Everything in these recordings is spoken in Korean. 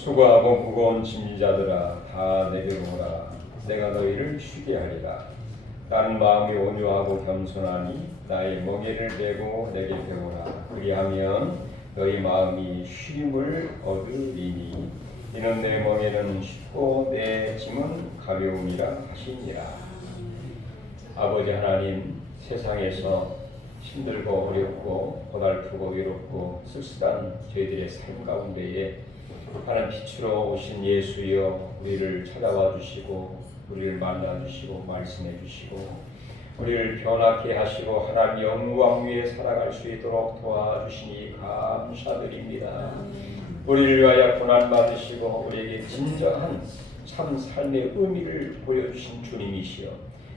수고하고 무거운 짐자들아 다 내게로 오라. 내가 너희를 쉬게 하리라. 나는 마음이 온유하고 겸손하니 나의 멍에를 메고 내게 배우라. 그리하면 너희 마음이 쉼을 얻으리니 이는 내 멍에는 쉽고 내 짐은 가벼움이라 하시니라. 아버지 하나님, 세상에서 힘들고 어렵고 고달프고 외롭고 쓸쓸한 저희들의 삶 가운데에 하나님 빛으로 오신 예수여 우리를 찾아와 주시고 우리를 만나 주시고 말씀해 주시고 우리를 변하게 하시고 하나님 영광 위에 살아갈 수 있도록 도와주시니 감사드립니다. 우리를 위하여 고난 받으시고 우리에게 진정한 참 삶의 의미를 보여주신 주님이시여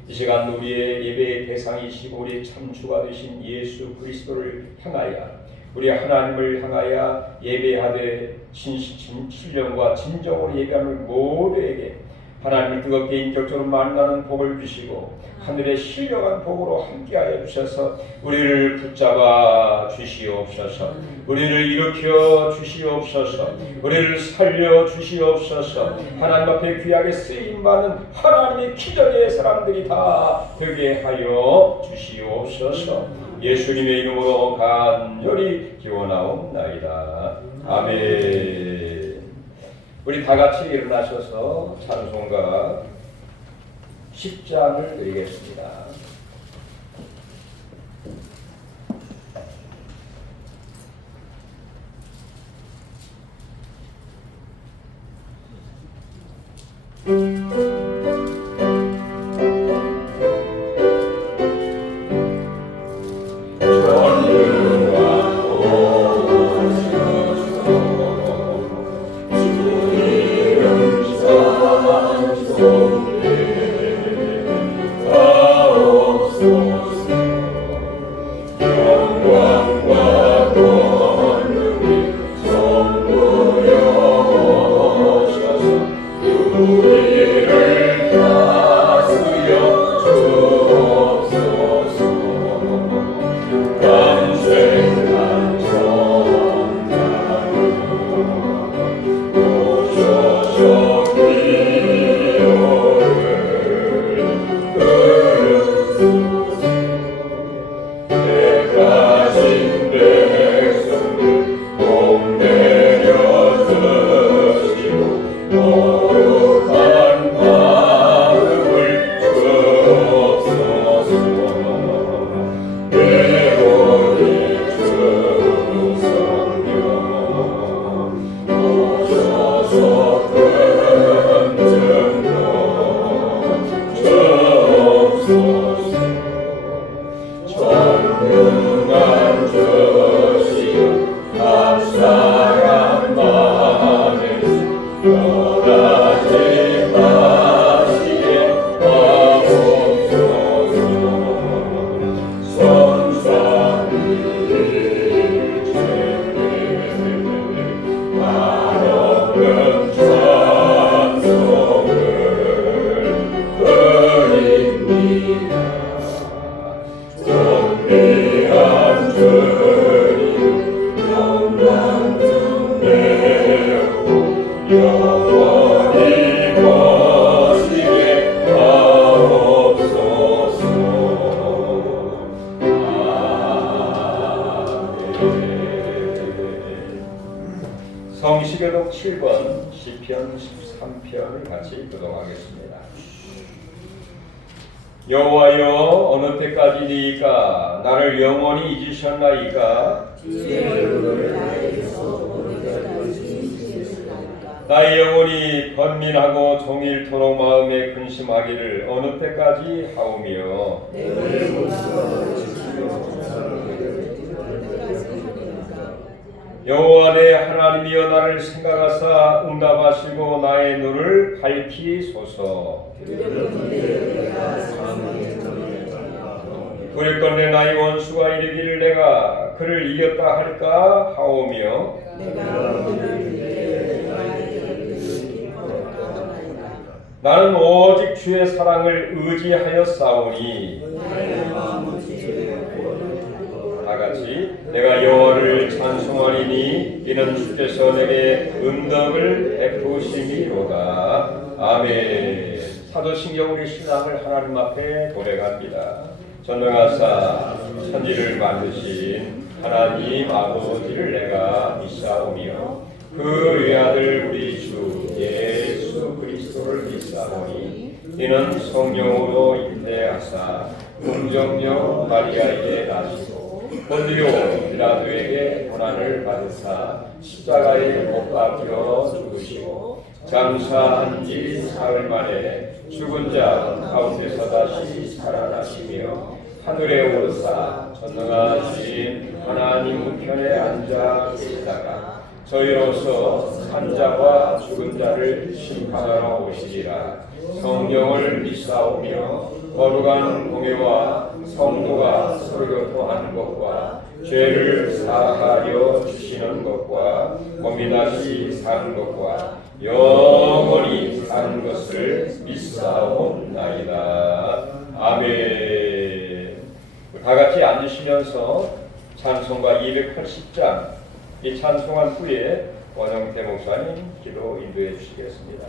이 시간 우리의 예배의 대상이시고 우리의 참 주가 되신 예수 그리스도를 향하여 우리 하나님을 향하여 예배하되 신령과 진정으로 예배하는 모두에게 하나님을 뜨겁게 인격적으로 만나는 복을 주시고 하늘의 신령한 복으로 함께하여 주셔서 우리를 붙잡아 주시옵소서. 우리를 일으켜 주시옵소서. 우리를 살려 주시옵소서. 하나님 앞에 귀하게 쓰임받는 하나님의 기적의 사람들이 다 되게 하여 주시옵소서. 예수님의 이름으로 간절히 기원하옵나이다. 아멘. 우리 다 같이 일어나셔서 찬송가 10장을 드리겠습니다. 성시계독 7번 시편 13편을 같이 교독하겠습니다. 여호와여 어느 때까지니까 나를 영원히 잊으셨나이까 나의 영혼이 번민하고 종일토록 마음에 근심하기를 어느 때까지 하오며 여호와 내 하나님이여 나를 생각하사 응답하시고 나의 눈을 밝히소서. 그랬건대 나의 원수가 이르기를 내가 그를 이겼다 할까 하오며 나는 오직 주의 사랑을 의지하였사오니 다 같이 같이 내가 여호와를 찬송하리니 이는 주께서 내게 응답을 베푸심이로다. 아멘. 사도신경 우리 신앙을 하나님 앞에 고백합니다. 전능하사 천지를 만드신 하나님 아버지를 내가 믿사오며 그 외아들 우리 주 예수 그리스도를 믿사오니 이는 성령으로 잉태하사 공정녀 마리아에게 나시고 본디오 빌라도에게 고난을 받으사 십자가에 못 박혀 죽으시고 장사한 지 사흘 만에 죽은 자 가운데서 다시 살아나시며 하늘에 오르사 전능하신 하나님 우편에 앉아 계시다가 저희로서 산 자와 죽은 자를 심판하러 오시리라. 성령을 믿사오며 거룩한 공예와 성도가 서로 교통하는 것과 죄를 사하여 주시는 것과 몸이 다시 사는 것과 영원히 사는 것을 믿사옵나이다. 아멘. 다 같이 앉으시면서 찬송가 280장 이 찬송한 후에 원영태 목사님 기도 인도해 주시겠습니다.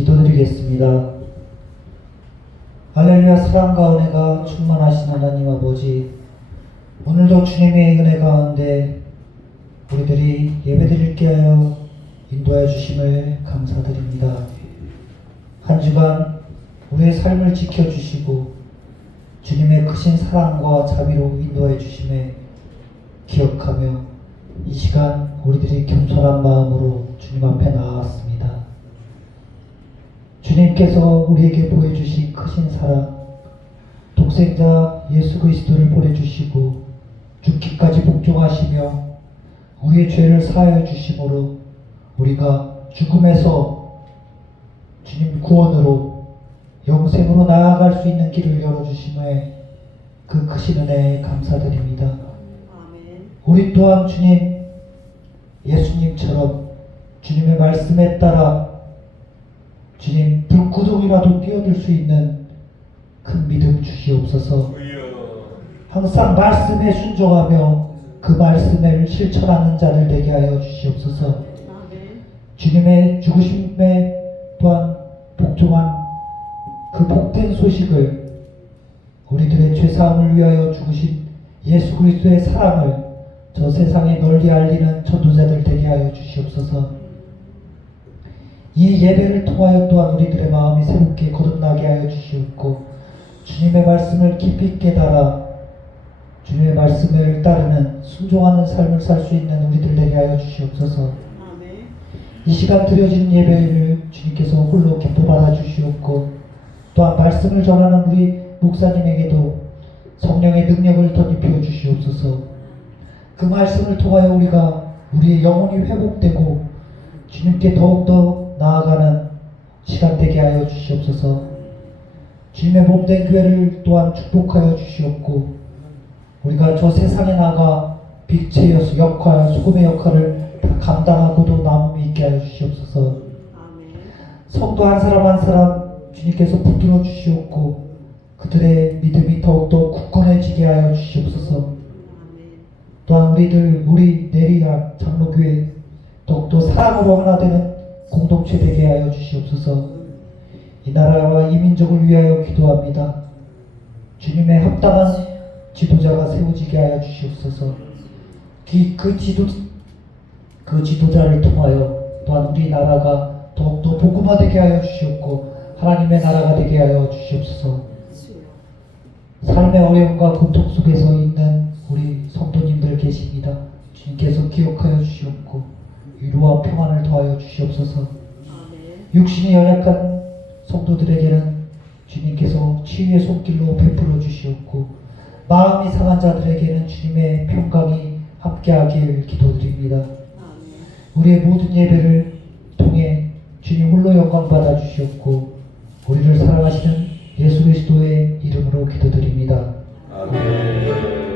기도드리겠습니다. 할렐루야. 사랑과 은혜가 충만하신 하나님 아버지, 오늘도 주님의 은혜 가운데 우리들이 예배드리게 하여 인도하여 주심을 감사드립니다. 한 주간 우리의 삶을 지켜주시고 주님의 크신 사랑과 자비로 인도하여 주심에 기억하며 이 시간 우리들이 겸손한 마음으로 주님 앞에 나아왔습니다. 주님께서 우리에게 보여주신 크신 사랑, 독생자 예수 그리스도를 보내주시고 죽기까지 복종하시며 우리의 죄를 사하여 주심으로 우리가 죽음에서 주님 구원으로 영생으로 나아갈 수 있는 길을 열어주심에 그 크신 은혜에 감사드립니다. 아멘. 우리 또한 주님, 예수님처럼 주님의 말씀에 따라 주님 불구덩이라도 뛰어들 수 있는 큰 믿음 주시옵소서. 주시옵소서. 주여. 항상 말씀에 순종하며 그 말씀을 실천하는 자들 되게 하여 주시옵소서. 주님의 죽으심에 또한 복종한 그 복된 소식을 우리들의 죄사함을 위하여 죽으신 예수 그리스도의 사랑을 저 세상에 널리 알리는 전도자들 되게 하여 주시옵소서. 이 예배를 통하여 또한 우리들의 마음이 새롭게 거듭나게 하여 주시옵고 주님의 말씀을 깊이 깨달아 주님의 말씀을 따르는 순종하는 삶을 살 수 있는 우리들 되게 하여 주시옵소서. 이 시간 드려진 예배를 주님께서 홀로 기뻐 받아 주시옵고 또한 말씀을 전하는 우리 목사님에게도 성령의 능력을 덧입혀 주시옵소서. 그 말씀을 통하여 우리가 우리의 영혼이 회복되고 주님께 더욱더 나아가는 시간 되게 하여 주시옵소서. 주님의 몸된 교회를 또한 축복하여 주시옵고 우리가 저 세상에 나가 빛의 역할, 소금의 역할을 다 감당하고도 남음이 있게 하여 주시옵소서. 성도 한 사람 한 사람 주님께서 붙들어 주시옵고 그들의 믿음이 더욱더 굳건해지게 하여 주시옵소서. 또한 우리 내리야 장로교회 더욱더 사랑으로 하나 되는 공동체 되게 하여 주시옵소서. 이 나라와 이 민족을 위하여 기도합니다. 주님의 합당한 지도자가 세워지게 하여 주시옵소서. 그 지도자를 통하여 또한 우리 나라가 더욱더 복음화되게 하여 주시옵고 하나님의 나라가 되게 하여 주시옵소서. 삶의 어려움과 고통 속에서 있는 우리 성도님들 계십니다. 주님께서 기억하여 주시옵고 위로와 평안을 더하여 주시옵소서. 육신이 연약한 성도들에게는 주님께서 치유의 손길로 베풀어 주시옵고 마음이 상한 자들에게는 주님의 평강이 함께하길 기도드립니다. 우리의 모든 예배를 통해 주님 홀로 영광 받아 주시옵고 우리를 사랑하시는 예수 그리스도의 이름으로 기도드립니다. 아멘.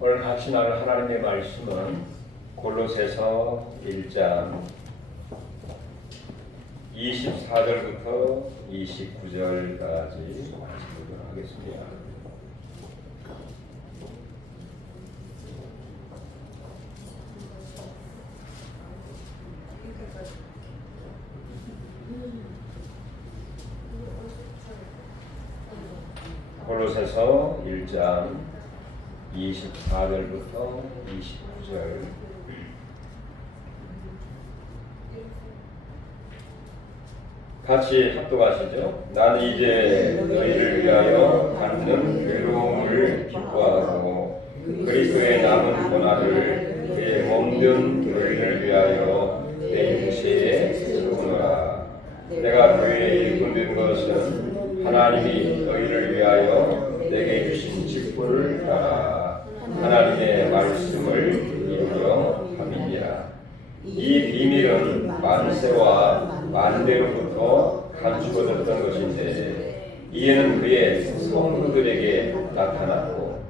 오늘 같이 나눌 하나님의 말씀은 골로새서 1장 24절부터 29절까지 말씀드리도록 하겠습니다. 골로새서 1장 24절부터 29절. 같이 합독하시죠. 나는 이제 너희를 위하여 받는 괴로움을 기뻐하고 그리스도의 남은 고난을 그의 몸된 너희를 위하여 내 육체에 세우노라. 내가 교회에 이끈 것은 하나님이 너희를 위하여 내게 주신 직분을 따라 하나님의 말씀을 이루려 함이니라. 이 비밀은 만세와 만대로부터 감추어졌던 것인데 이에는 그의 성도들에게 나타났고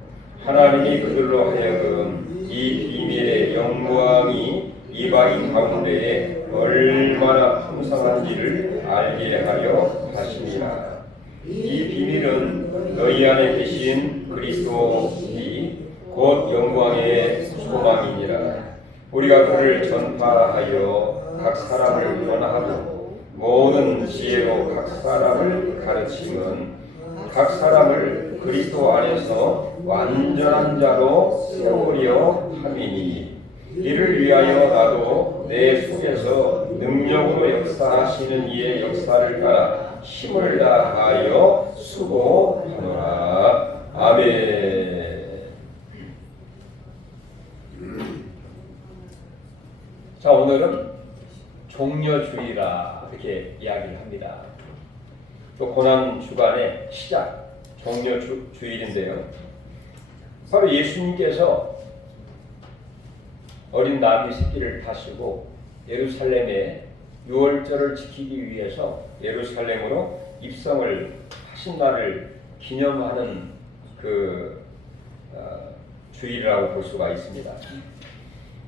하나님이 그들로 하여금 이 비밀의 영광이 이방인 가운데에 얼마나 풍성한지를 알게 하려 하심이라. 이 비밀은 너희 안에 계신 그리스도이 곧 영광의 소망이니라. 우리가 그를 전파하여 각 사람을 권하고 모든 지혜로 각 사람을 가르치면 각 사람을 그리스도 안에서 완전한 자로 세우려 함이니 이를 위하여 나도 내 속에서 능력으로 역사하시는 이의 역사를 따라 힘을 다하여 수고하노라. 아멘. 자, 오늘은 종려주일이라 그렇게 이야기를 합니다. 또 고난 주간의 시작, 종려주일인데요. 바로 예수님께서 어린 나귀 새끼를 타시고 예루살렘에 유월절을 지키기 위해서 예루살렘으로 입성을 하신 날을 기념하는 그 주일이라고 볼 수가 있습니다.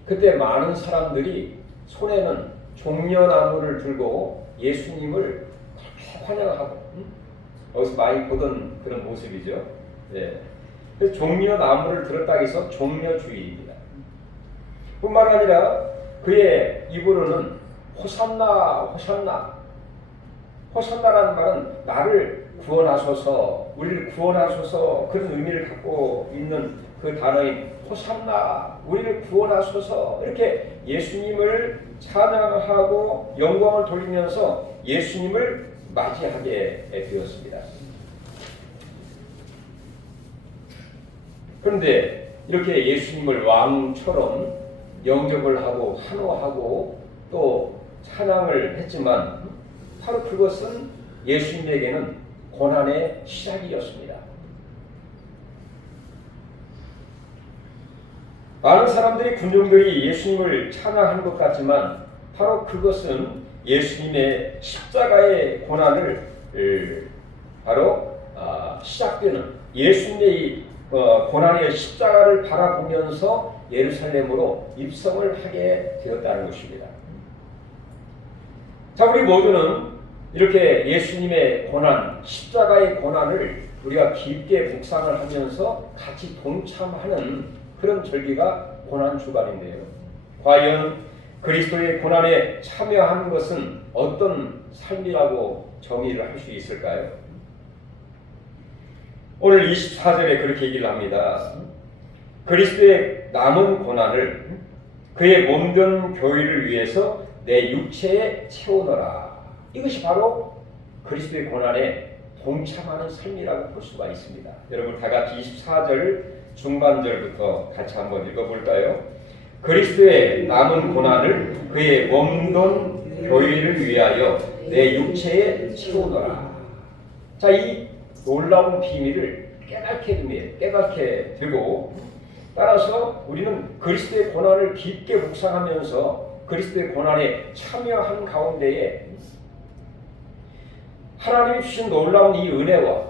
그때 많은 사람들이 손에는 종려나무를 들고 예수님을 그렇게 환영하고, 어디서 많이 보던 그런 모습이죠. 네. 그래서 종려나무를 들었다 해서 종려주일입니다. 뿐만 아니라 그의 입으로는 호산나 호산나, 호산나라는 말은 나를 구원하소서, 우리를 구원하소서, 그런 의미를 갖고 있는 그 단어인 호산나, 우리를 구원하소서, 이렇게 예수님을 찬양하고 영광을 돌리면서 예수님을 맞이하게 되었습니다. 그런데 이렇게 예수님을 왕처럼 영접을 하고 환호하고 또 찬양을 했지만 바로 그것은 예수님에게는 고난의 시작이었습니다. 많은 사람들이, 군중들이 예수님을 찬양한 것 같지만 바로 그것은 예수님의 십자가의 고난을 바로 시작되는, 예수님의 고난의 십자가를 바라보면서 예루살렘으로 입성을 하게 되었다는 것입니다. 자, 우리 모두는 이렇게 예수님의 고난, 십자가의 고난을 우리가 깊게 묵상을 하면서 같이 동참하는 그런 절기가 고난주간인데요. 과연 그리스도의 고난에 참여하는 것은 어떤 삶이라고 정의를 할 수 있을까요? 오늘 24절에 그렇게 얘기를 합니다. 그리스도의 남은 고난을 그의 몸된 교회를 위해서 내 육체에 채우노라. 이것이 바로 그리스도의 고난에 동참하는 삶이라고 볼 수가 있습니다. 여러분 다 같이 24절 중반절부터 같이 한번 읽어볼까요? 그리스도의 남은 고난을 그의 몸된 교회를 위하여 내 육체에 채우노라. 자, 이 놀라운 비밀을 깨닫게 되고, 따라서 우리는 그리스도의 고난을 깊게 묵상하면서 그리스도의 고난에 참여한 가운데에 하나님이 주신 놀라운 이 은혜와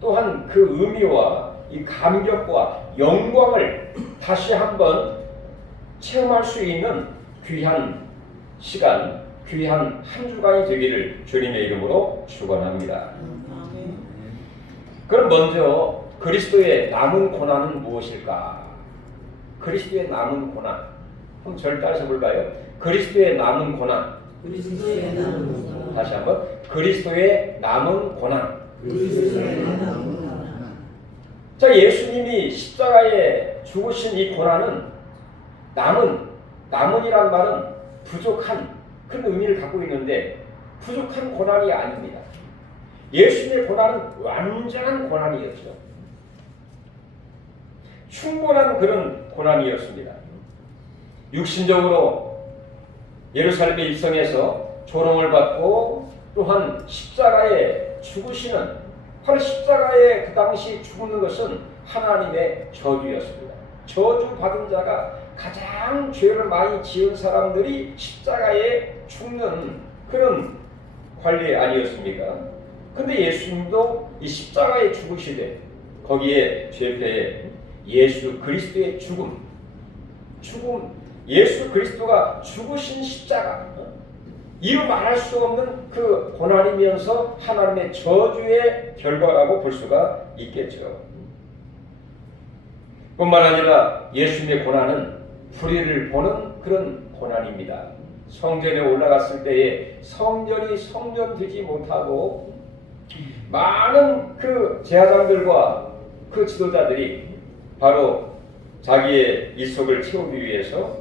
또한 그 의미와 이 감격과 영광을 다시 한번 체험할 수 있는 귀한 시간, 귀한 한 주간이 되기를 주님의 이름으로 축원합니다. 그럼 먼저 그리스도의 남은 고난은 무엇일까? 그리스도의 남은 고난, 한번 절 따라서 볼까요? 그리스도의 남은 고난. 그리스도의 남은 고난. 다시 한번 그리스도의 남은 고난. 그리스도의 남은 고난. 자, 예수님이 십자가에 죽으신 이 고난은 남은이란 말은 부족한 그런 의미를 갖고 있는데 부족한 고난이 아닙니다. 예수님의 고난은 완전한 고난이었죠. 충분한 그런 고난이었습니다. 육신적으로 예루살렘에 입성해서 조롱을 받고 또한 십자가에 죽으시는, 바로 십자가에 그 당시 죽는 것은 하나님의 저주였습니다. 저주받은 자가 가장 죄를 많이 지은 사람들이 십자가에 죽는 그런 관리 아니었습니까? 근데 예수님도 이 십자가에 죽으시되 거기에 죄패에 예수 그리스도의 죽음, 예수 그리스도가 죽으신 십자가, 이루 말할 수 없는 그 고난이면서 하나님의 저주의 결과라고 볼 수가 있겠죠. 뿐만 아니라 예수님의 고난은 불의를 보는 그런 고난입니다. 성전에 올라갔을 때에 성전이 성전되지 못하고 많은 그 제사장들과 그 지도자들이 바로 자기의 일속을 채우기 위해서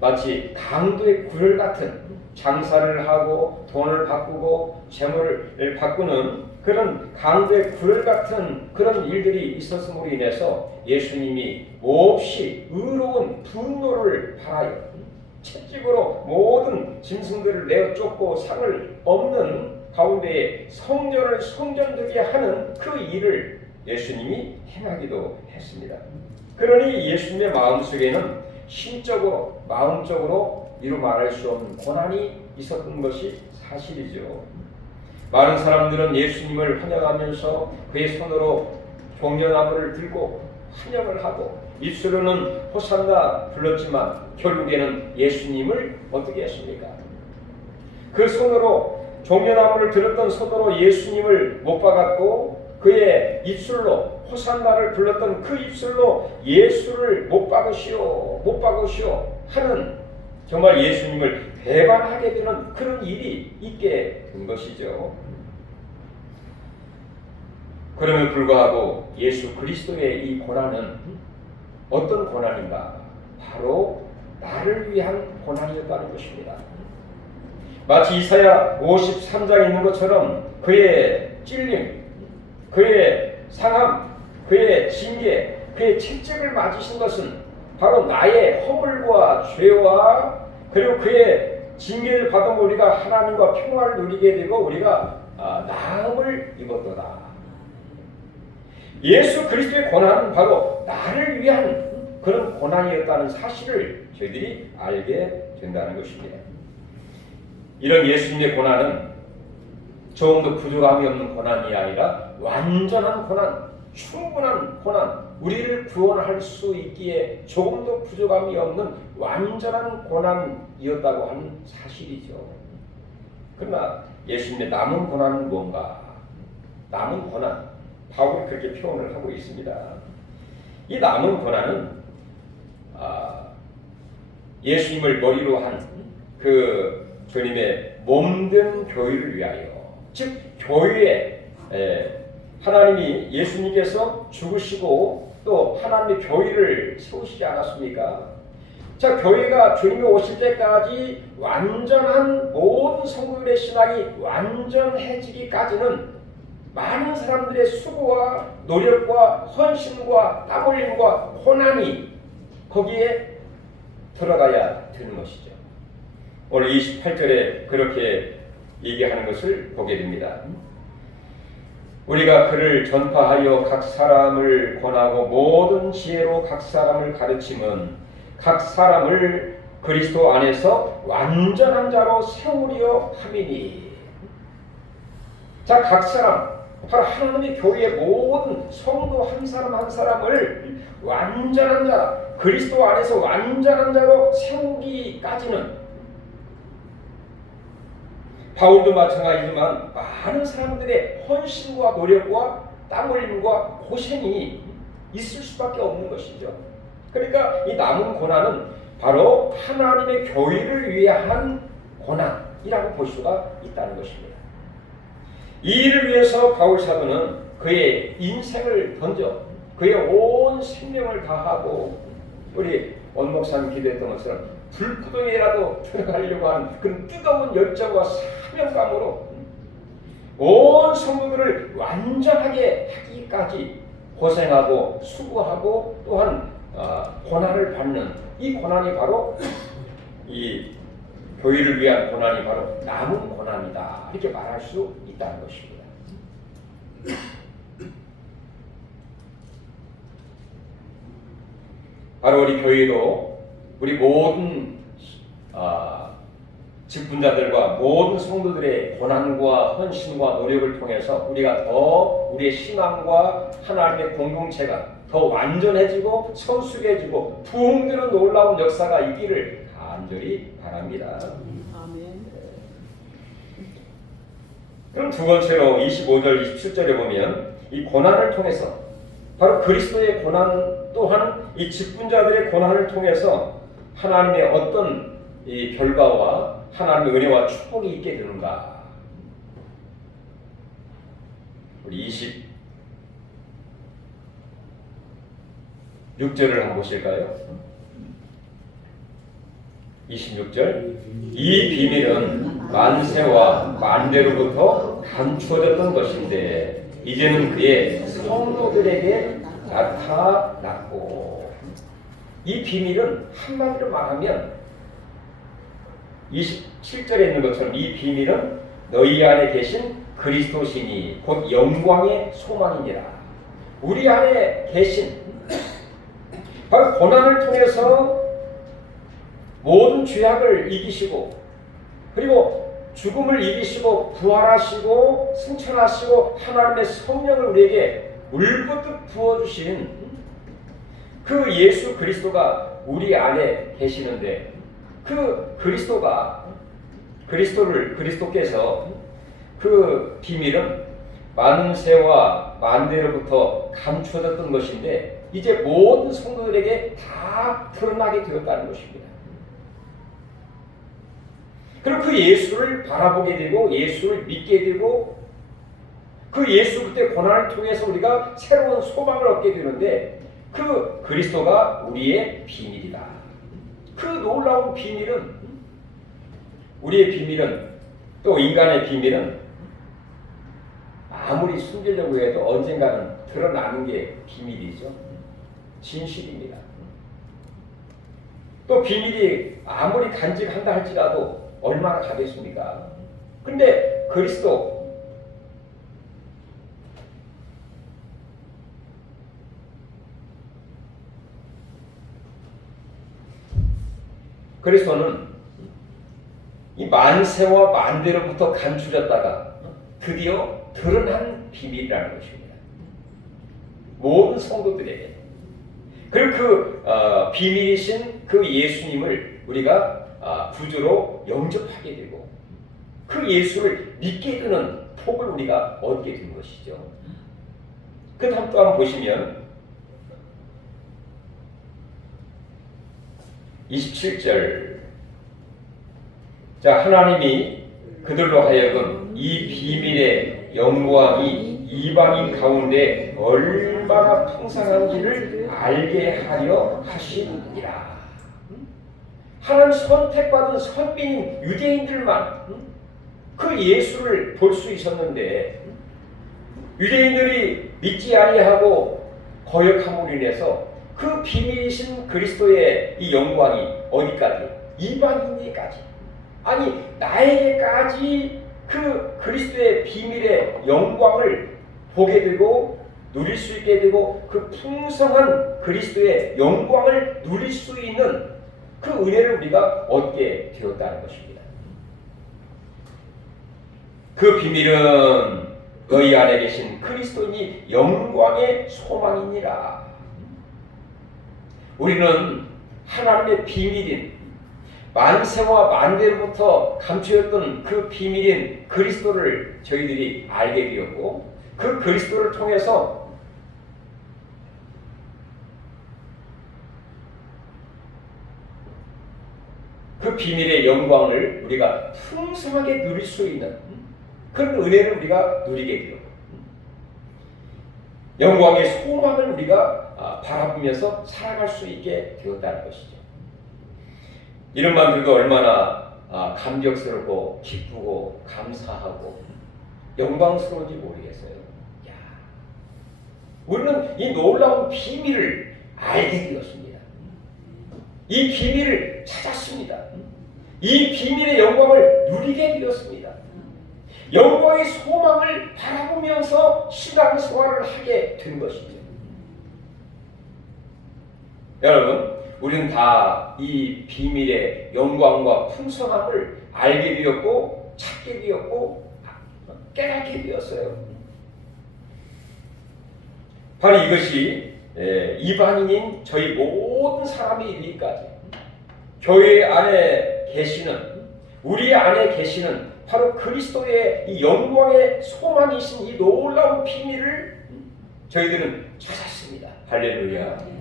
마치 강도의 굴 같은 장사를 하고 돈을 바꾸고 재물을 바꾸는 그런 강도의 굴 같은 그런 일들이 있었음으로 인해서 예수님이 몹시 의로운 분노를 발하여 채찍으로 모든 짐승들을 내어 쫓고 상을 없는 가운데에 성전을 성전되게 하는 그 일을 예수님이 행하기도 했습니다. 그러니 예수님의 마음속에는 심적으로 마음적으로 이루 말할 수 없는 고난이 있었던 것이 사실이죠. 많은 사람들은 예수님을 환영하면서 그의 손으로 종려나무를 들고 환영을 하고 입술로는 호산나 불렀지만 결국에는 예수님을 어떻게 했습니까? 그 손으로 종려나무를 들었던 손으로 예수님을 못 박았고 그의 입술로 호산나를 불렀던 그 입술로 예수를 못 박으시오 하는 정말 예수님을 배반하게 되는 그런 일이 있게 된 것이죠. 그럼에도 불구하고 예수 그리스도의 이 고난은 어떤 고난인가? 바로 나를 위한 고난이었다는 것입니다. 마치 이사야 53장에 있는 것처럼 그의 찔림, 그의 상함, 그의 징계, 그의 채찍을 맞으신 것은 바로 나의 허물과 죄와 그리고 그의 징계를 받은 우리가 하나님과 평화를 누리게 되고 우리가 나음을 입었도다. 예수 그리스도의 고난은 바로 나를 위한 그런 고난이었다는 사실을 저희들이 알게 된다는 것입니다. 이런 예수님의 고난은 조금도 부족함이 없는 고난이 아니라 완전한 고난, 충분한 고난, 우리를 구원할 수 있기에 조금도 부족함이 없는 완전한 고난이었다고 하는 사실이죠. 그러나 예수님의 남은 고난은 뭔가? 남은 고난, 바울이 그렇게 표현을 하고 있습니다. 이 남은 고난은 예수님을 머리로 한 그 주님의 몸된 교회를 위하여, 즉 교회에 하나님이 예수님께서 죽으시고 또 하나님의 교회를 세우시지 않았습니까? 자, 교회가 주님이 오실 때까지 완전한 모든 성도들의 신앙이 완전해지기까지는 많은 사람들의 수고와 노력과 헌신과 땀 흘림과 고난이 거기에 들어가야 되는 것이죠. 오늘 28절에 그렇게 얘기하는 것을 보게 됩니다. 우리가 그를 전파하여 각 사람을 권하고 모든 지혜로 각 사람을 가르치면 각 사람을 그리스도 안에서 완전한 자로 세우려 함이니. 자, 각 사람, 바로 하나님의 교회의 모든 성도 한 사람 한 사람을 완전한 자, 그리스도 안에서 완전한 자로 세우기까지는 바울도 마찬가지지만 많은 사람들의 헌신과 노력과 땀 흘림과 고생이 있을 수밖에 없는 것이죠. 그러니까 이 남은 고난은 바로 하나님의 교회를 위한 고난이라고 볼 수가 있다는 것입니다. 이 일을 위해서 바울 사도는 그의 인생을 던져 그의 온 생명을 다하고 우리 원 목사님 기도했던 것처럼 불구덩이라도 들어가려고 하는 그런 뜨거운 열정과 사명감으로 온 성도들을 완전하게 하기까지 고생하고 수고하고 또한 고난을 받는 이 고난이 바로 이 교회를 위한 고난이 바로 남은 고난이다, 이렇게 말할 수 있다는 것입니다. 바로 우리 교회도 우리 모든 직분자들과 모든 성도들의 고난과 헌신과 노력을 통해서 우리가 더 우리의 신앙과 하나님의 공동체가 더 완전해지고 성숙해지고 부흥되는 놀라운 역사가 있기를 간절히 바랍니다. 아멘. 그럼 두 번째로 25절 27절에 보면 이 고난을 통해서 바로 그리스도의 고난 또한 이 직분자들의 고난을 통해서 하나님의 어떤 이 결과와 하나님의 은혜와 축복이 있게 되는가? 우리 26절을 한번 보실까요? 26절. 이 비밀은 만세와 만대로부터 감추어졌던 것인데 이제는 그의 성도들에게 나타났고. 이 비밀은 한마디로 말하면 27절에 있는 것처럼 이 비밀은 너희 안에 계신 그리스도시니 곧 영광의 소망이니라. 우리 안에 계신 바로 고난을 통해서 모든 죄악을 이기시고 그리고 죽음을 이기시고 부활하시고 승천하시고 하나님의 성령을 우리에게 물붓듯 부어주신 그 예수 그리스도가 우리 안에 계시는데 그 그리스도께서 그 비밀은 만세와 만대로부터 감추어졌던 것인데 이제 모든 성도들에게 다 드러나게 되었다는 것입니다. 그리고 그 예수를 바라보게 되고 예수를 믿게 되고 그 예수 그때 고난을 통해서 우리가 새로운 소망을 얻게 되는데 그 그리스도가 우리의 비밀이다. 그 놀라운 비밀은 우리의 비밀은 또 인간의 비밀은 아무리 숨기려고 해도 언젠가는 드러나는 게 비밀이죠. 진실입니다. 또 비밀이 아무리 간직한다 할지라도 얼마나 가겠습니까? 근데 그리스도는 이 만세와 만대로부터 감추졌다가 드디어 드러난 비밀이라는 것입니다. 모든 성도들에게. 그리고 그 비밀이신 그 예수님을 우리가 구주로 영접하게 되고 그 예수를 믿게 되는 복을 우리가 얻게 된 것이죠. 그 다음 또 한번 보시면 27절. 자, 하나님이 그들로 하여금 이 비밀의 영광이 이방인 가운데 얼마나 풍성한지를 알게 하려 하시니라. 하나님 선택받은 선민인 유대인들만 그 예수를 볼 수 있었는데 유대인들이 믿지 아니하고 거역함으로 인해서 그 비밀이신 그리스도의 이 영광이 어디까지? 이방인에게까지. 아니 나에게까지 그 그리스도의 비밀의 영광을 보게 되고 누릴 수 있게 되고 그 풍성한 그리스도의 영광을 누릴 수 있는 그 은혜를 우리가 얻게 되었다는 것입니다. 그 비밀은 너희 안에 계신 그리스도인이 영광의 소망이니라. 우리는 하나님의 비밀인 만세와 만대로부터 감추었던 그 비밀인 그리스도를 저희들이 알게 되었고 그 그리스도를 통해서 그 비밀의 영광을 우리가 풍성하게 누릴 수 있는 그런 은혜를 우리가 누리게 되었고 영광의 소망을 우리가 바라보면서 살아갈 수 있게 되었다는 것이죠. 이런만 들도 얼마나 감격스럽고 기쁘고 감사하고 영광스러운지 모르겠어요. 야, 우리는 이 놀라운 비밀을 알게 되었습니다. 이 비밀을 찾았습니다. 이 비밀의 영광을 누리게 되었습니다. 영광의 소망을 바라보면서 신앙생활을 하게 된 것이죠. 여러분, 우리는 다 이 비밀의 영광과 풍성함을 알게 되었고 찾게 되었고 깨닫게 되었어요. 바로 이것이 이방인인 저희 모든 사람의 이르기까지 교회 안에 계시는 우리 안에 계시는 바로 그리스도의 이 영광의 소망이신 이 놀라운 비밀을 저희들은 찾았습니다. 할렐루야.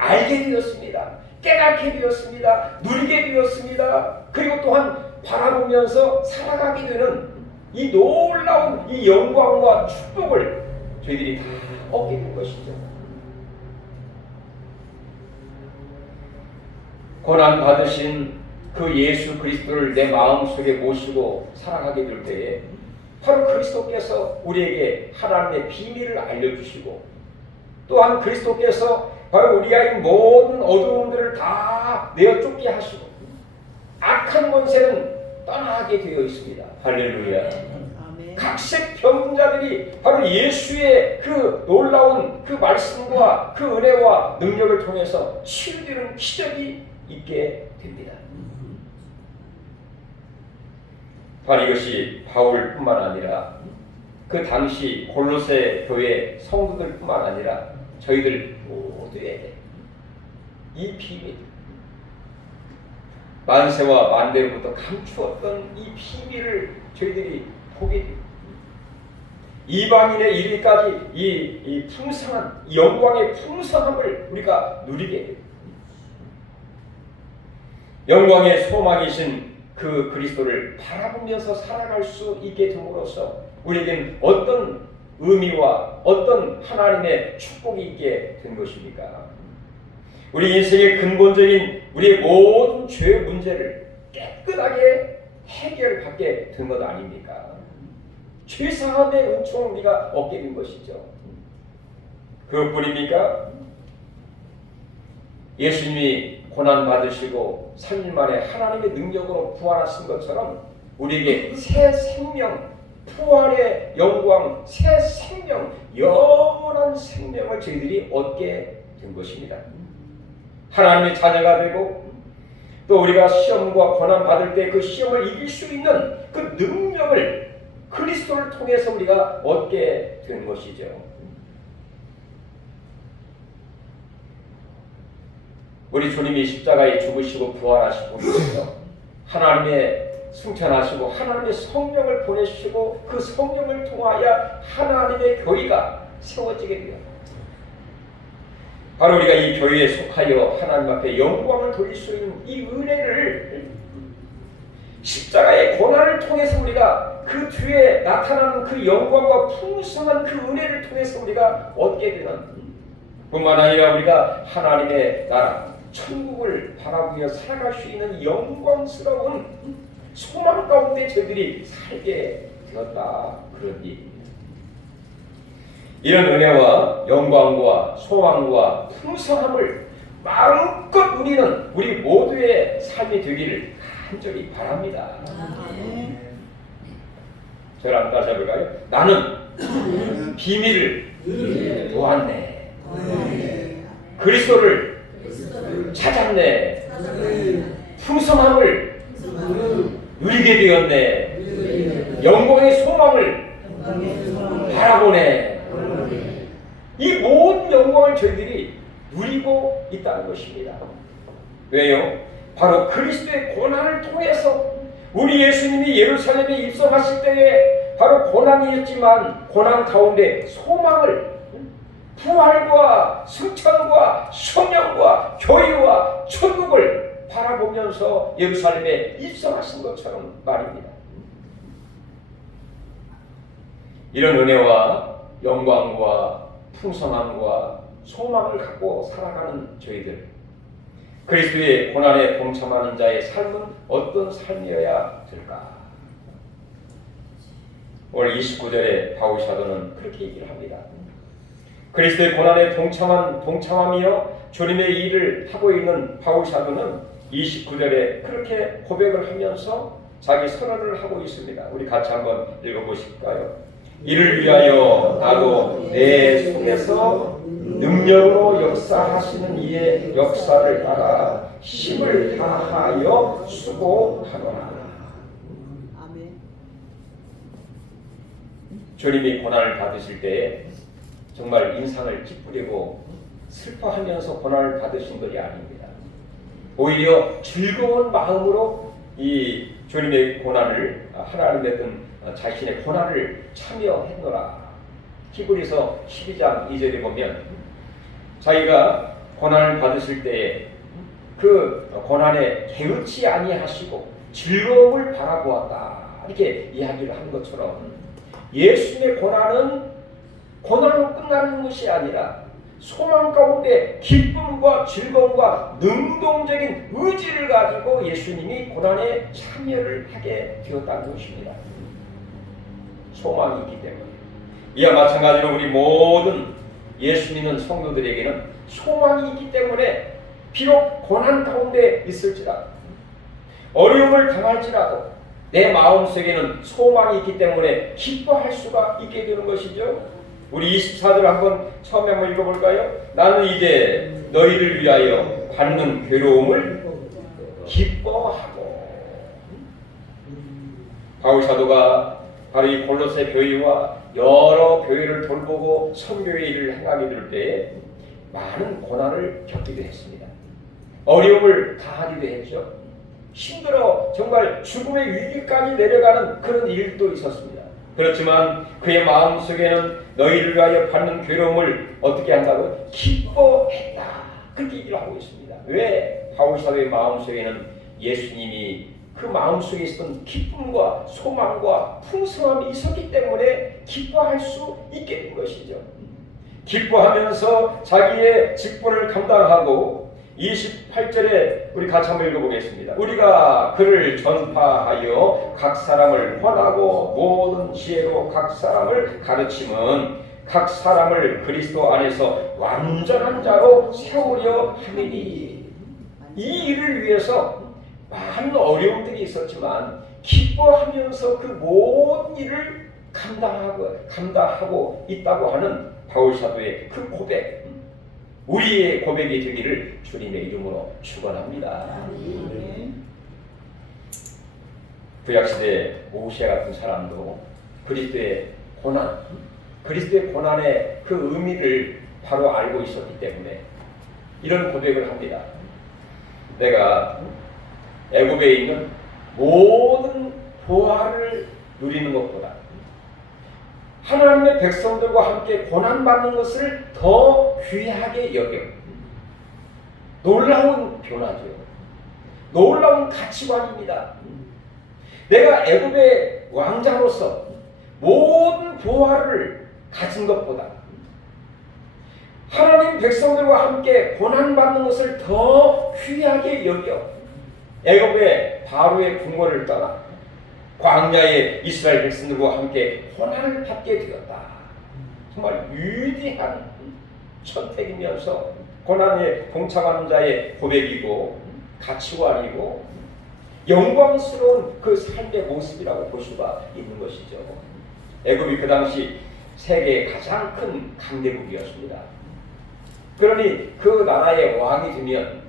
알게 되었습니다. 깨닫게 되었습니다. 누리게 되었습니다. 그리고 또한 바라보면서 살아가게 되는 이 놀라운 이 영광과 축복을 저희들이 다 얻게 된 것이죠. 고난 받으신 그 예수 그리스도를 내 마음속에 모시고 살아가게 될 때에 바로 그리스도께서 우리에게 하나님의 비밀을 알려주시고 또한 그리스도께서 바로 우리의 모든 어두움들을 다 내어 쫓게 하시고 악한 권세는 떠나게 되어 있습니다. 할렐루야. 각색 병자들이 바로 예수의 그 놀라운 그 말씀과 그 은혜와 능력을 통해서 치유되는 기적이 있게 됩니다. 바로 이것이 바울뿐만 아니라 그 당시 골로새 교회 성도들뿐만 아니라 저희들 모두에게 이 비밀, 만세와 만대로부터 감추었던 이 비밀을 저희들이 보게 됩니다. 이방인의 이르기까지 이 풍성한 이 영광의 풍성함을 우리가 누리게 됩니다. 영광의 소망이신 그 그리스도를 바라보면서 살아갈 수 있게 됨으로써 우리에겐 어떤 의미와 어떤 하나님의 축복이 있게 된 것입니까? 우리 인생의 근본적인 우리의 모든 죄의 문제를 깨끗하게 해결받게 된 것 아닙니까? 죄사함의 은총을 우리가 얻게 된 것이죠. 그것뿐입니까? 예수님이 고난받으시고 3일 만에 하나님의 능력으로 부활하신 것처럼 우리에게 새 생명, 부활의 영광, 새 생명, 영원한 생명을 저희들이 얻게 된 것입니다. 하나님의 자녀가 되고 또 우리가 시험과 고난 받을 때 그 시험을 이길 수 있는 그 능력을 그리스도를 통해서 우리가 얻게 된 것이죠. 우리 주님이 십자가에 죽으시고 부활하시고 하나님의 승천하시고 하나님의 성령을 보내시고 그 성령을 통하여 하나님의 교회가 세워지게 되었다. 바로 우리가 이 교회에 속하여 하나님 앞에 영광을 돌릴 수 있는 이 은혜를 십자가의 고난을 통해서 우리가 그 뒤에 나타나는 그 영광과 풍성한 그 은혜를 통해서 우리가 얻게 되는 뿐만 아니라 우리가 하나님의 나라 천국을 바라보며 살아갈 수 있는 영광스러운 소망 가운데 저들이 살게 되었다. 그런 얘기입니다. 이런 은혜와 영광과 소망과 풍성함을 마음껏 누리는 우리 모두의 삶이 되기를 간절히 바랍니다. 저랑 따라 해볼까요? 나는 비밀을 보았네. 그리스도를 찾았네. 풍성함을 누리게 되었네. 영광의 소망을 바라보네. 이 모든 영광을 저희들이 누리고 있다는 것입니다. 왜요? 바로 그리스도의 고난을 통해서 우리 예수님이 예루살렘에 입성하실 때에 바로 고난이었지만 고난 가운데 소망을 부활과 승천과 성령과 교회와 천국을 바라보면서 예루살렘에 입성하신 것처럼 말입니다. 이런 은혜와 영광과 풍성함과 소망을 갖고 살아가는 저희들, 그리스도의 고난에 동참하는 자의 삶은 어떤 삶이어야 될까? 오늘 29절에 바울 사도는 그렇게 얘기를 합니다. 그리스도의 고난에 동참하며 주님의 일을 하고 있는 바울 사도는 29절에 그렇게 고백을 하면서 자기 선언을 하고 있습니다. 우리 같이 한번 읽어보실까요? 이를 위하여 나도 내 속에서 능력으로 역사하시는 이의 역사를 따라 힘을 다하여 수고하노라. 주님이 고난을 받으실 때에 정말 인상을 찌푸리고 슬퍼하면서 고난을 받으신 것이 아닙니다. 오히려 즐거운 마음으로 이 주님의 고난을 하나님의 어떤 자신의 고난을 참여했노라. 히브리서 12장 2절에 보면 자기가 고난을 받으실 때에 그 고난에 개의치 아니하시고 즐거움을 바라보았다. 이렇게 이야기를 한 것처럼 예수님의 고난은 고난으로 끝나는 것이 아니라 소망 가운데 기쁨과 즐거움과 능동적인 의지를 가지고 예수님이 고난에 참여를 하게 되었다는 것입니다. 소망이 있기 때문에. 이와 마찬가지로 우리 모든 예수 믿는 성도들에게는 소망이 있기 때문에 비록 고난 가운데 있을지라도 어려움을 당할지라도 내 마음속에는 소망이 있기 때문에 기뻐할 수가 있게 되는 것이죠. 우리 24절 한번 처음에 한번 읽어볼까요? 나는 이제 너희를 위하여 받는 괴로움을 기뻐하고. 바울 사도가 바로 이 골로새 교회와 여러 교회를 돌보고 선교의 일을 행하게 될 때에 많은 고난을 겪기도 했습니다. 어려움을 당하기도 했죠. 힘들어 정말 죽음의 위기까지 내려가는 그런 일도 있었습니다. 그렇지만 그의 마음속에는 너희를 위하여 받는 괴로움을 어떻게 한다고? 기뻐했다. 그렇게 얘기를 하고 있습니다. 왜? 바울 사도의 마음속에는 예수님이 그 마음속에 있었던 기쁨과 소망과 풍성함이 있었기 때문에 기뻐할 수 있게 된 것이죠. 기뻐하면서 자기의 직분을 감당하고 28절에 우리 같이 한번 읽어보겠습니다. 우리가 그를 전파하여 각 사람을 권하고 모든 지혜로 각 사람을 가르치면 각 사람을 그리스도 안에서 완전한 자로 세우려 함이니. 이 일을 위해서 많은 어려움들이 있었지만 기뻐하면서 그 모든 일을 감당하고 있다고 하는 바울 사도의 그 고백, 우리의 고백이 되기를 주님의 이름으로 축원합니다. 구약시대 모세 같은 사람도 그리스도의 고난의 그 의미를 바로 알고 있었기 때문에 이런 고백을 합니다. 내가 애굽에 있는 모든 보화를 누리는 것보다 하나님의 백성들과 함께 고난받는 것을 더 귀하게 여겨. 놀라운 변화죠. 놀라운 가치관입니다. 내가 애굽의 왕자로서 모든 보화를 가진 것보다 하나님 백성들과 함께 고난받는 것을 더 귀하게 여겨 애굽의 바로의 궁궐을 떠나 광야의 이스라엘 백성들과 함께 고난을 받게 되었다. 정말 위대한 선택이면서 고난에 동참하는 자의 고백이고 가치관이고 영광스러운 그 삶의 모습이라고 볼 수가 있는 것이죠. 애굽이 그 당시 세계의 가장 큰 강대국이었습니다. 그러니 그 나라의 왕이 되면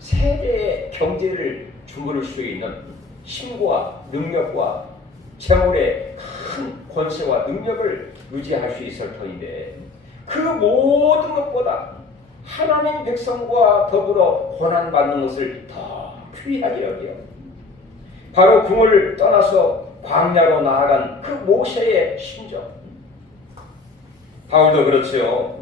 세계의 경제를 주무를 수 있는 힘과 능력과 재물의 큰 권세와 능력을 유지할 수 있을 터인데 그 모든 것보다 하나님 백성과 더불어 고난받는 것을 더 귀하게 여겨 바로 궁을 떠나서 광야로 나아간 그 모세의 심정. 바울도 그렇죠.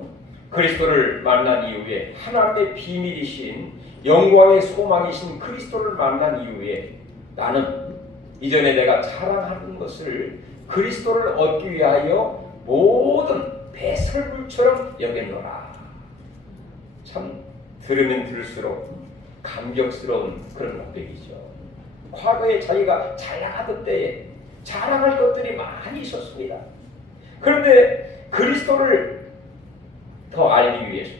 그리스도를 만난 이후에 하나님의 비밀이신 영광의 소망이신 그리스도를 만난 이후에 나는 이전에 내가 자랑하는 것을 그리스도를 얻기 위하여 모든 배설물처럼 여겼노라. 참 들으면 들을수록 감격스러운 그런 고백이죠. 과거에 자기가 잘 나가던 때에 자랑할 것들이 많이 있었습니다. 그런데 그리스도를 더 알기 위해서,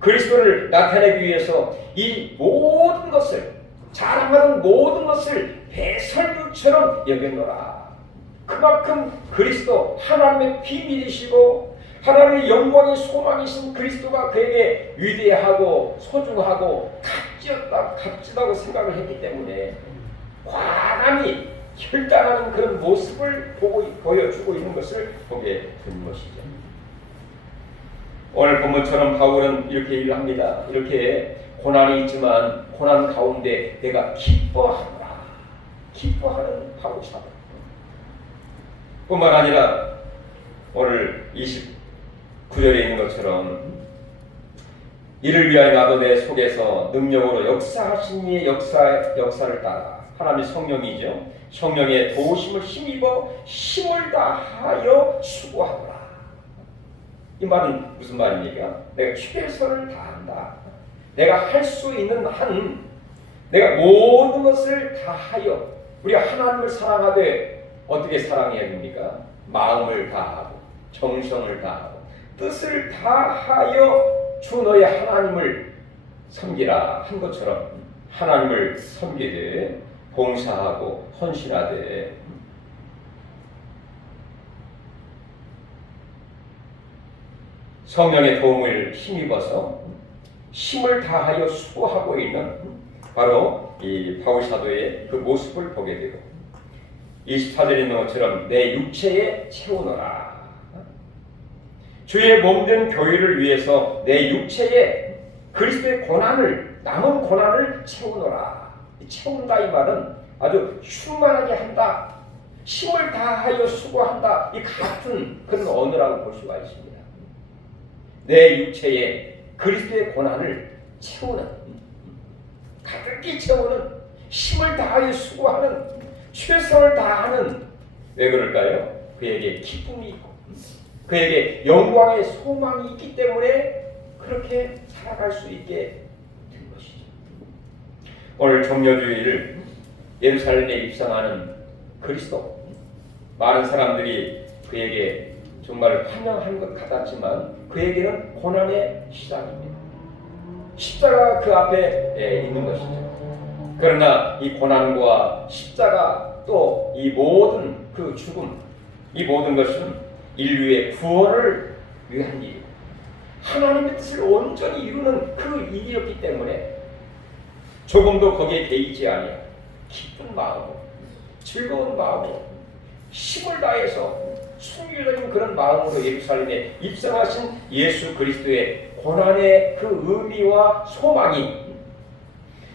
그리스도를 나타내기 위해서 이 모든 것을, 자랑하는 모든 것을 배설물처럼 여겼노라. 그만큼 그리스도, 하나님의 비밀이시고 하나님의 영광의 소망이신 그리스도가 그에게 위대하고 소중하고 값지다고 생각을 했기 때문에 과감히 혈단하는 그런 모습을 보여주고 있는 것을 보게 된 것이죠. 오늘 본문처럼 바울은 이렇게 얘기를 합니다. 이렇게 고난이 있지만 고난 가운데 내가 기뻐하노라. 기뻐하는 바울 사도. 뿐만 아니라 오늘 29절에 있는 것처럼 이를 위하여 나도 내 속에서 능력으로 역사하신 이의 역사를 따라 하나님의 성령이죠. 성령의 도우심을 힘입어 힘을 다하여 수고하노라. 이 말은 무슨 말입니까? 내가 최선을 다한다. 내가 할 수 있는 한 내가 모든 것을 다하여 우리가 하나님을 사랑하되 어떻게 사랑해야 됩니까? 마음을 다하고 정성을 다하고 뜻을 다하여 주 너의 하나님을 섬기라 한 것처럼 하나님을 섬기되 봉사하고 헌신하되 성령의 도움을 힘입어서 힘을 다하여 수고하고 있는 바로 이 바울 사도의 그 모습을 보게 되고 24절에 있는 것처럼 내 육체에 채우노라. 주의 몸된 교회를 위해서 내 육체에 그리스도의 고난을, 남은 고난을 채우노라. 채운다 이 말은 아주 충만하게 한다, 힘을 다하여 수고한다, 이 같은 그런 언어라고 볼 수가 있습니다. 내 육체에 그리스도의 고난을 채우는, 가득히 채우는, 힘을 다하여 수고하는, 최선을 다하는, 왜 그럴까요? 그에게 기쁨이 있고 그에게 영광의 소망이 있기 때문에 그렇게 살아갈 수 있게 된 것이죠. 오늘 종려주일 예루살렘에 입성하는 그리스도, 많은 사람들이 그에게 정말 환영한 것 같았지만 그에게는 고난의 시작입니다. 십자가 그 앞에 있는 것이죠. 그러나 이 고난과 십자가, 또 이 모든 그 죽음, 이 모든 것은 인류의 구원을 위한 일, 하나님의 뜻을 온전히 이루는 그 일이었기 때문에 조금도 거기에 개의치 아니하 기쁜 마음으로, 즐거운 마음으로, 힘을 다해서 순교적인 그런 마음으로 예루살렘에 입성하신 예수 그리스도의 고난의 그 의미와 소망이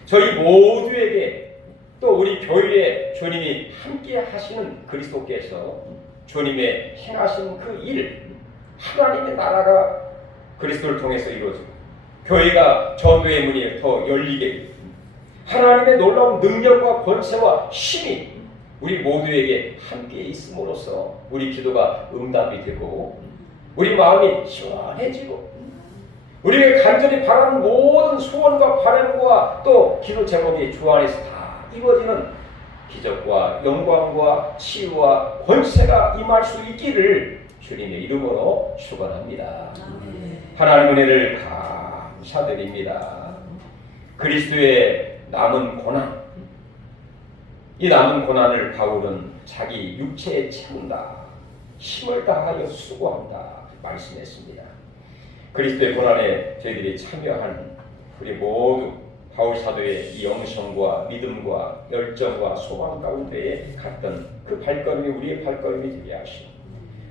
저희 모두에게, 또 우리 교회에 주님이 함께 하시는 그리스도께서 주님의 행하신 그 일, 하나님의 나라가 그리스도를 통해서 이루어지고 교회가 전도의 문이 더 열리게, 하나님의 놀라운 능력과 권세와 힘이 우리 모두에게 함께 있음으로써 우리 기도가 응답이 되고 우리 마음이 시원해지고 우리가 간절히 바라는 모든 소원과 바람과 또 기도 제목이 주 안에서 다 이루어지는 기적과 영광과 치유와 권세가 임할 수 있기를 주님의 이름으로 축원합니다. 하나님 은혜를 감사드립니다. 그리스도의 남은 고난, 이 남은 고난을 바울은 자기 육체에 채운다, 힘을 다하여 수고한다 말씀했습니다. 그리스도의 고난에 저희들이 참여한 우리 모두 바울 사도의 이 영성과 믿음과 열정과 소망 가운데에 갔던 그 발걸음이 우리의 발걸음이 되게 하시고,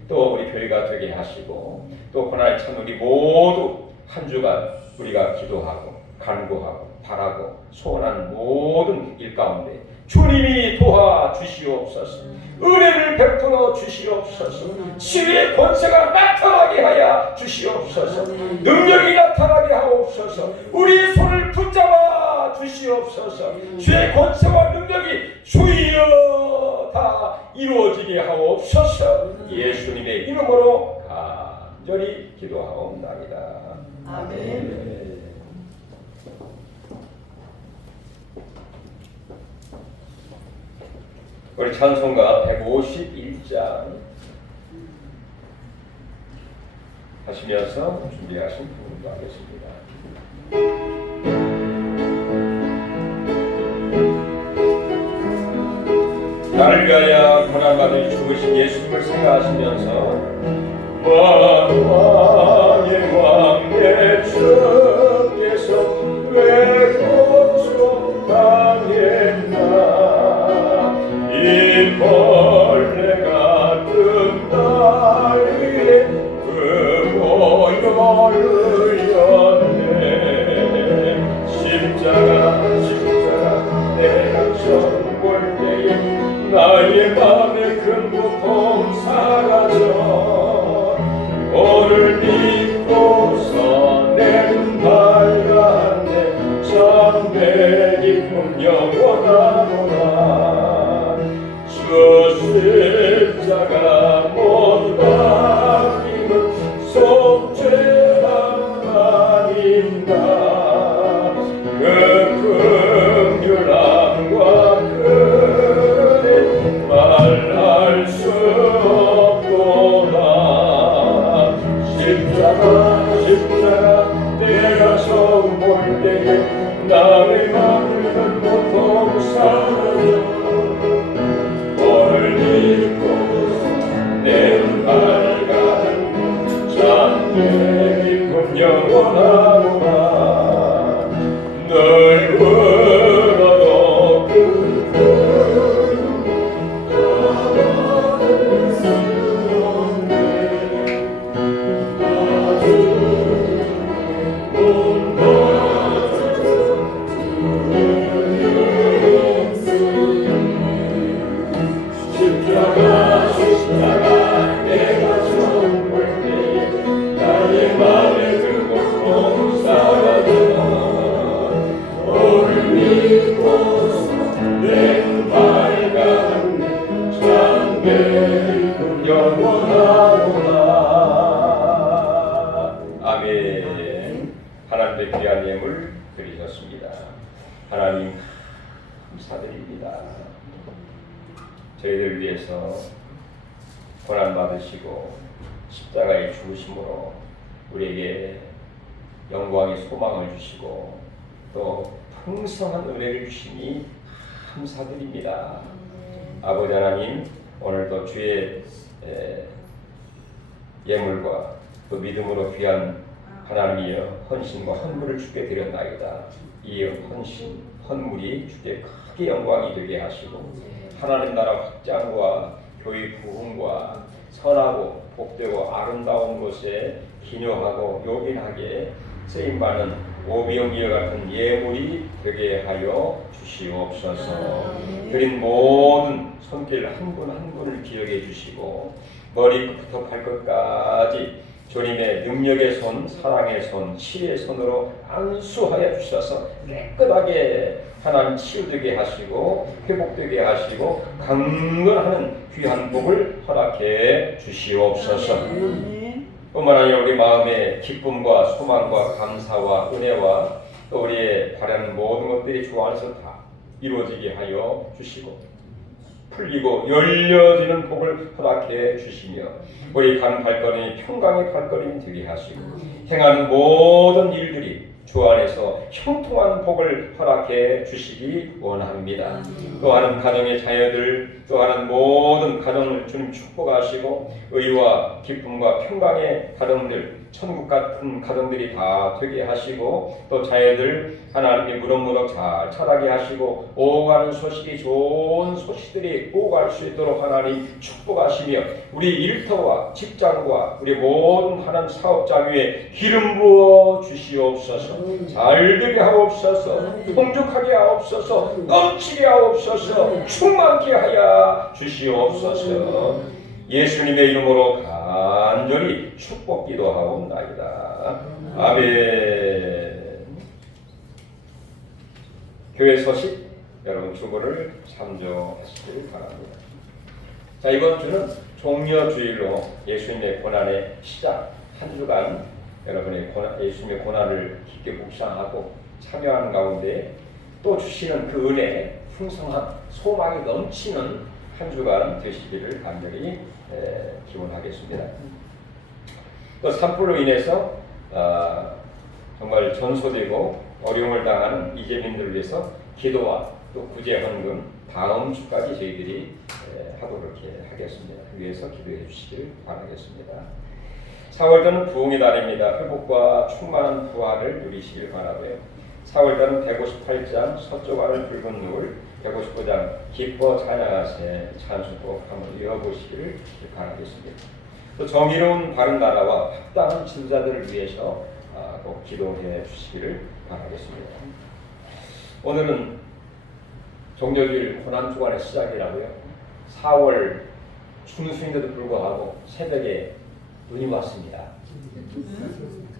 또 우리 교회가 되게 하시고, 또 고난에 참 우리 모두 한 주간 우리가 기도하고 간구하고 바라고 소원하는 모든 일 가운데 주님이 도와주시옵소서. 은혜를 베풀어 주시옵소서. 치유의 권세가 나타나게 하여 주시옵소서. 능력이 나타나게 하옵소서. 우리의 손을 붙잡아 주시옵소서. 주의 권세와 능력이 주여 다 이루어지게 하옵소서. 예수님의 이름으로 간절히 기도하옵나이다. 아멘. 우리 찬송가 151장 하시면서 준비하신 부분도 하겠습니다. 나를 위하여 고난받을 죽으신 예수님을 생각하시면서 왕의 왕 예수께서 왜 고통당했나, 이 벌레 같은 날 위에 그 보혈을 흘렸네. 십자가 내가 처음 볼 때에 나의 맘에 큰 고통 사라져. 오늘 믿고서 내 눈 밝았네. 참내 기쁨 영원하노라. 주 십자가 못 박힘은 속죄 하나님다. 그 긍휼함과 그의 말할 수 없도다. 십자가 내가 처음 볼 때에 나의 맘을 큰 고통 사라져. 오늘 믿고서 내 눈 밝았네. 참내 기쁨 영원하노라. 늘 울어도 떠나는 수 없네. 아주 온 귀한 예물 드리셨습니다. 하나님 감사드립니다. 저희들 위해서 고난 받으시고 십자가에 죽으심으로 우리에게 영광의 소망을 주시고 또 풍성한 은혜를 주시니 감사드립니다. 아버지 하나님, 오늘도 주의 예물과 또 믿음으로 귀한 하나님이여 헌신과 헌물을 주께 드렸나이다. 이 헌신, 헌물이 주께 크게 영광이 되게 하시고 하나님 나라 확장과 교회 부흥과 선하고 복되고 아름다운 곳에 기념하고 요긴하게 쓰임받는 오병이와 같은 예물이 되게 하여 주시옵소서. 드린 모든 손길 한 분 한 분을 기억해 주시고 머리부터 발끝까지 주님의 능력의 손, 사랑의 손, 치의 손으로 안수하여 주셔서 깨끗하게 하나님 치유되게 하시고 회복되게 하시고 강건하는 귀한 복을 허락해 주시옵소서. 뿐만 아니라 우리 마음의 기쁨과 소망과 감사와 은혜와 또 우리의 바라는 모든 것들이 주 안에서 다 이루어지게 하여 주시고 풀리고 열려지는 복을 허락해 주시며 우리 가는 발걸음이 평강의 발걸음이 되게 하시고 행하는 모든 일들이 주 안에서 형통한 복을 허락해 주시기 원합니다. 또한 가정의 자녀들 또한 모든 가정을 주님 축복하시고 의와 기쁨과 평강의 가정들 천국 같은 가정들이 다 되게 하시고 또 자녀들 하나님이 무럭무럭 잘 자라게 하시고 오가는 소식이 좋은 소식들이 오갈 수 있도록 하나님 축복하시며 우리 일터와 직장과 우리 모든 하나님 사업자 위에 기름 부어 주시옵소서. 잘되게 하옵소서. 풍족하게 하옵소서. 넘치게 하옵소서. 충만케 하여 주시옵소서. 예수님의 이름으로 간절히 축복 기도하옵나이다. 아멘. 교회 소식 여러분 주보를 참조하시길 바랍니다. 자, 이번 주는 종려주일로 예수님의 고난의 시작 한 주간 여러분의 예수님의 고난을 깊게 묵상하고 참여하는 가운데 또 주시는 그 은혜 풍성한 소망이 넘치는 한 주간 되시기를 간절히 기원하겠습니다. 또 산불로 인해서 정말 전소되고 어려움을 당하는 이재민들을 위해서 기도와 또 구제 헌금 다음 주까지 저희들이 하도록 이렇게 하겠습니다. 위해서 기도해 주시길 바라겠습니다. 4월달은 부흥의 달입니다. 회복과 충만한 부활을 누리시길 바라고요. 4월달은 158장 서쪽 아래 붉은 누울 159장 기뻐 찬양하세 찬송곡 한번 이어보시기를 바라겠습니다. 또 정의로운 바른 나라와 합당한 지도자들을 위해서 꼭 기도해 주시기를 바라겠습니다. 오늘은 종려주일 고난주간의 시작이라고요. 4월 중순인데도 불구하고 새벽에 눈이 왔습니다.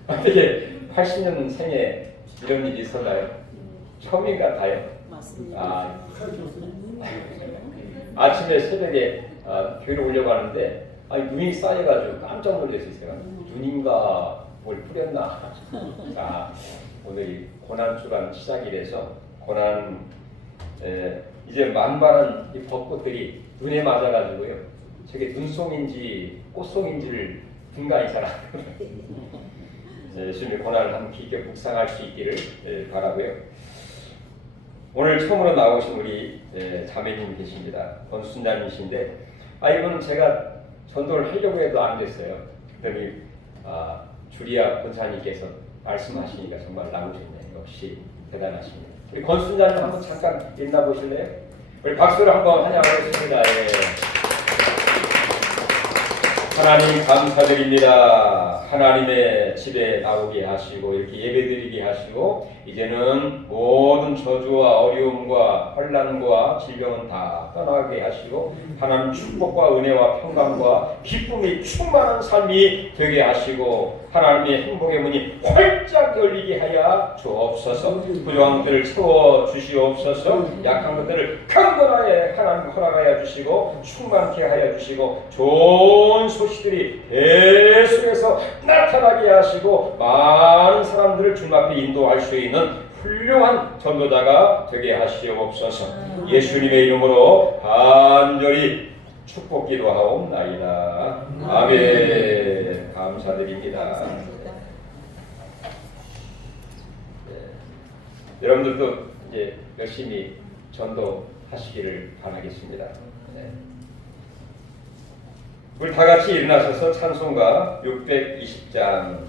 어떻게 80년 생에 이런 일이 있었나요? 처음인 것 같아요. 맞습니다. 아침에 새벽에 교회를 오려고 하는데 눈이 쌓여가지고 깜짝 놀랐어요. 눈인가 뭘 뿌렸나. 자, 오늘이 고난주간 시작이라서 고난 이제 만발한 이 벚꽃들이 눈에 맞아가지고요. 저게 눈송인지 꽃송인지를 분간이 잘 안 돼요. 예수님의 고난을 한번 깊게 묵상할 수 있기를 바라고요. 오늘 처음으로 나오신 우리 자매님 계십니다. 권순자님이신데 이분은 제가 전도를 하려고 해도 안 됐어요. 그랬더니 주리아 권사님께서 말씀하시니까 정말 나오셨네요. 역시 대단하십니다. 우리 권순자님 한번 잠깐 읽나 보실래요? 우리 박수로 한번 환영하겠습니다. 예. 하나님 감사드립니다. 하나님의 집에 나오게 하시고 이렇게 예배드리게 하시고 이제는 모든 저주와 어려움과 혼란과 질병은 다 떠나게 하시고 하나님 축복과 은혜와 평강과 기쁨이 충만한 삶이 되게 하시고 하나님의 행복의 문이 활짝 열리게 하여 주옵소서. 부족한 것들을 채워 주시옵소서. 약한 것들을 강건하게 하나님 허락하여 주시고 충만케 하여 주시고 좋은 소식 소식들이 계속해서 나타나게 하시고 많은 사람들을 주님 앞에 인도할 수 있는 훌륭한 전도자가 되게 하시옵소서. 예수님의 이름으로 간절히 축복 기도하옵나이다. 아멘. 감사드립니다. 여러분들도 이제 열심히 전도하시기를 바라겠습니다. 네. 우리 다 같이 일어나셔서 찬송가 620장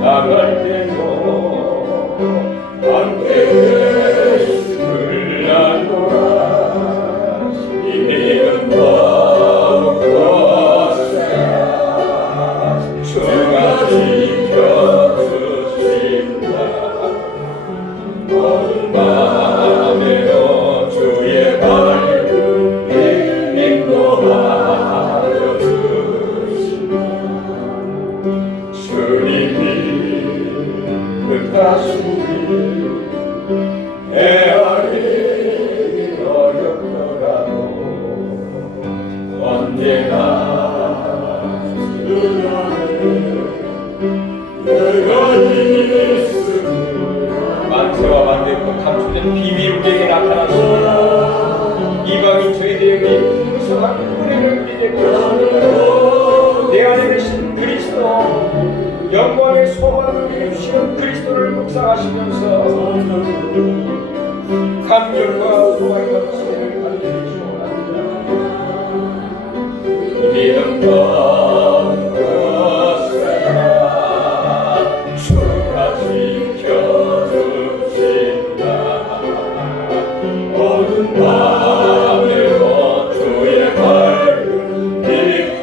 나갈 때도 함께 흘러노라. 이 믿음 벗어서야 주가 지켜주신다. 모든 밤에도 주의 밝은 빛 인도하여 주신다. 주님이 뜻하시니 헤아리기 어렵더라도 언제나 여전히 만세와 만대고 감추된 비밀 우리에게 나타나십니다. 이방인 저희들에게 풍성한 은혜를 우리에게 보여주십니다. 내 안에 계신 그리스도 영광의 소망을 위해 주시는 그리스도를 묵상하시면서 감격과 소망과 지혜를 받으시오나이다. 믿음 벗어서야 주가 지켜주신다. 모든 밤에도 주의 밝은 빛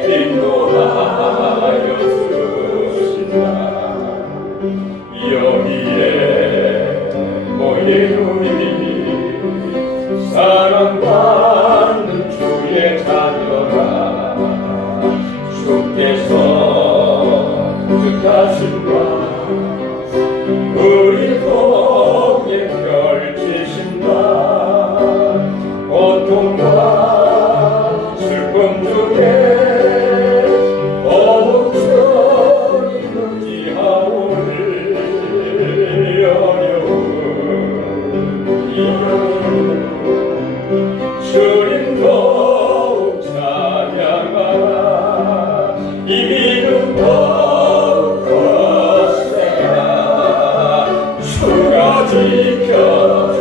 인도하여 여기에 모인 우리 사랑받는 주의 자녀라. 주께서 뜻하신바 우리 통에 펼치신다. 고통과 슬픔 중에 주님 더욱 찬양하라. 이 믿음 더욱 거세라. 주가 지켜주신다.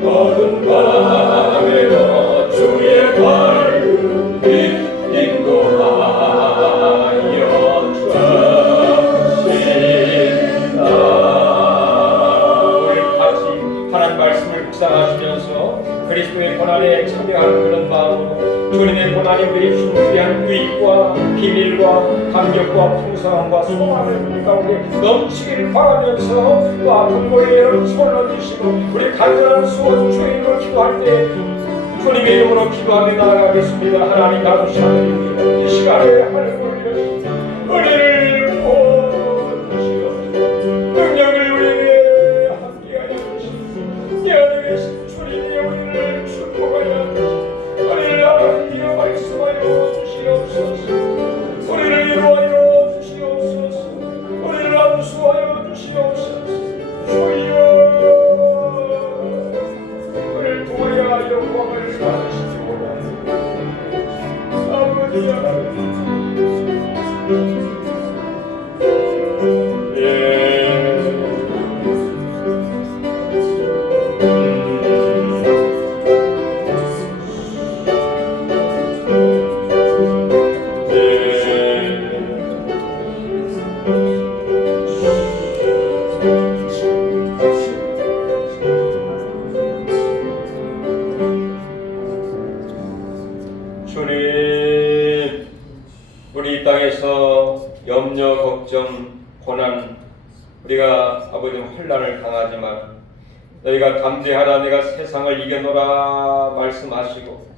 모든 밤에도 주의 밝은 빛 인도하여 주신다. 하나님 말씀을 묵상하시면서 그리스도의 고난에 참여하는 그런 마음으로 주님의 고난이 우리의 충분한 유익과 비밀과 감격과 풍성함과 소망을 우리 가운데 넘치기를 바라면서 또 아픈 고해를 손을 주시고 우리 간절한 수원 주의 이름으로 기도할 때 주님의 이름으로 기도하며 나아가겠습니다. 하나님 감사드립니다. 이 시간에 하늘을 올리시고 은혜를 부어주시옵소서. 능력을 우리에게 함께하여 주시옵소서. 내 안에 계신 주님의 우리를 축복하여 주시옵소서. 우리를 하나님이여 말씀하여 주시옵소서. 우리를 이루하여 주시옵소서. 우리를 안수하여 주시옵소서. 주여 우리를 도와야 영광을 받으시오라. 아버지야 예. 우리 이 땅에서 염려, 걱정, 고난, 우리가 아버지 환난을 당하지만 너희가 담대하라, 내가 세상을 이겨노라 말씀하시고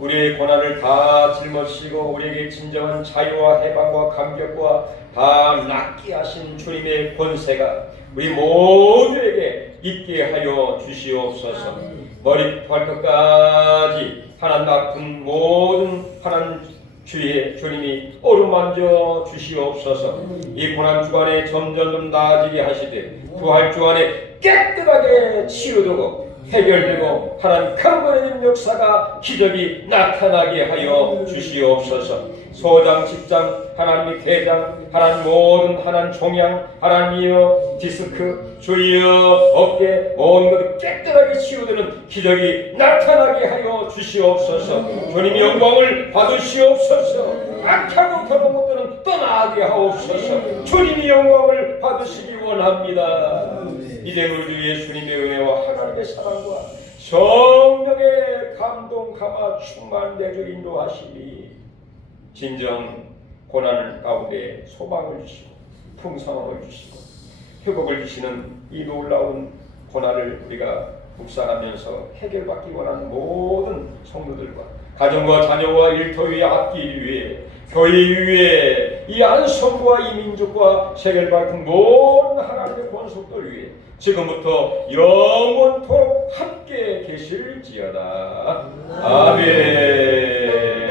우리의 고난을 다 짊어지시고 우리에게 진정한 자유와 해방과 감격과 다 낫게 하신 주님의 권세가 우리 모두에게 있게 하여 주시옵소서. 머리 발끝까지 하나님 아픈 모든 하나님 주의 주님이 어루만져 주시옵소서. 이 고난 주간에 점점 나아지게 하시되 부활 주간에 깨끗하게 치유되고 해결되고 하나님 강건해진 역사가 기적이 나타나게 하여 주시옵소서. 소장, 집장, 하나님의 대장, 하나님 모든 하나님 종양, 하나님이여 디스크, 주여 어깨 모든 것을 깨끗하게 치유되는 기적이 나타나게 하여 주시옵소서. 주님의 영광을 받으시옵소서. 악하고 더러운 것들은 떠나게 하옵소서. 주님의 영광을 받으시기 원합니다. 이제 우리 주 예수님의 은혜와 하나님의 사랑과 성령의 감동 감화 충만되어 인도하시니 진정 고난 가운데 소망을 주시고 풍성함을 주시고 회복을 주시는 이 놀라운 고난을 우리가 묵상하면서 해결받기 원하는 모든 성도들과 가정과 자녀와 일터 위에 앞길 위에 교회 위에 이 안성과 이 민족과 세계를 밝힌 모든 하나님의 권속들 위에 지금부터 영원토록 함께 계실지어다. 아멘.